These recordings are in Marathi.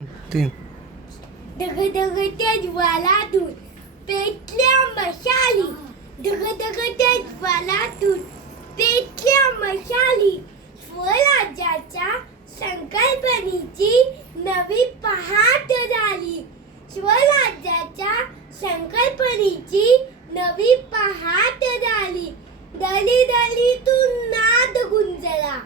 तीन. धगधगत्या ज्वालातून पेटल्या मशाली, धगधगत्या ज्वालातून पेटल्या मशाली, स्वराज्याच्या संकल्पनेची नवी पहाट झाली. स्वराज्याच्या संकल्पनेची नवी पहाट झाली. दली दलीतून नाद गुंजला,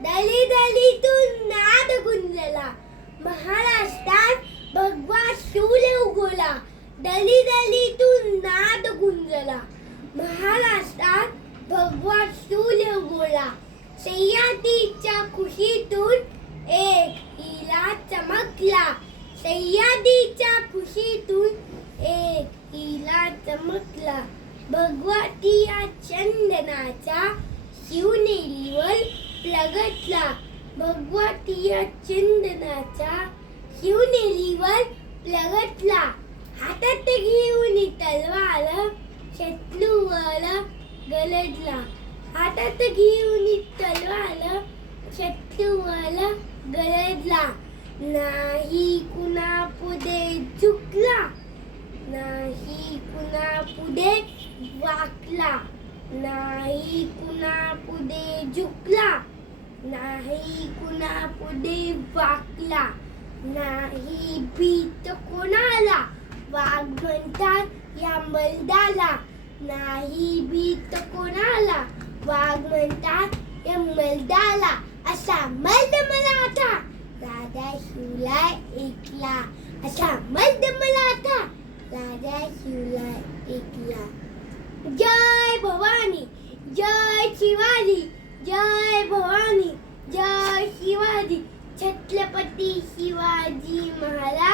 दली दलीतून नाद गुंजला. महाराष्ट्रात भगवा सूर्य उगवला, दली दलीतून नाद गुंजला. महाराष्ट्रात भगवा सूर्य उगवला. सह्याद्रीच्या खुशीतून एक हिरा चमकला, सह्याद्रीच्या खुशीतून एक हिरा चमकला. भगवतीया चंदनाचा शिवनेरीवर प्लगटला, भगवतीया चंदनाचा शिवनेरीवर प्लगटला. हातात घेऊन तलवार शत्रूवर गरजला, हातात घेऊन तलवार शत्रूवर गरजला. नाही कुणा पुढे झुकला, नाही कुणा पुढे वाकला, नाही कुणा पुढे झुकला, नाही कुणा पुढे वाकला. नाही भीत कोणाला, वाघ म्हणतात या मर्दाला. नाही भीत कोणाला, वाघ म्हणतात या मर्दाला. असा मर्द मला आता राजा शिवलाय ऐकला, असा मर्द मला आता राजा शिवलाय ऐकला. जय भवानी, जय शिवाजी, जय भवानी, जय शिवाजी. छत्रपती शिवाजी महाराज.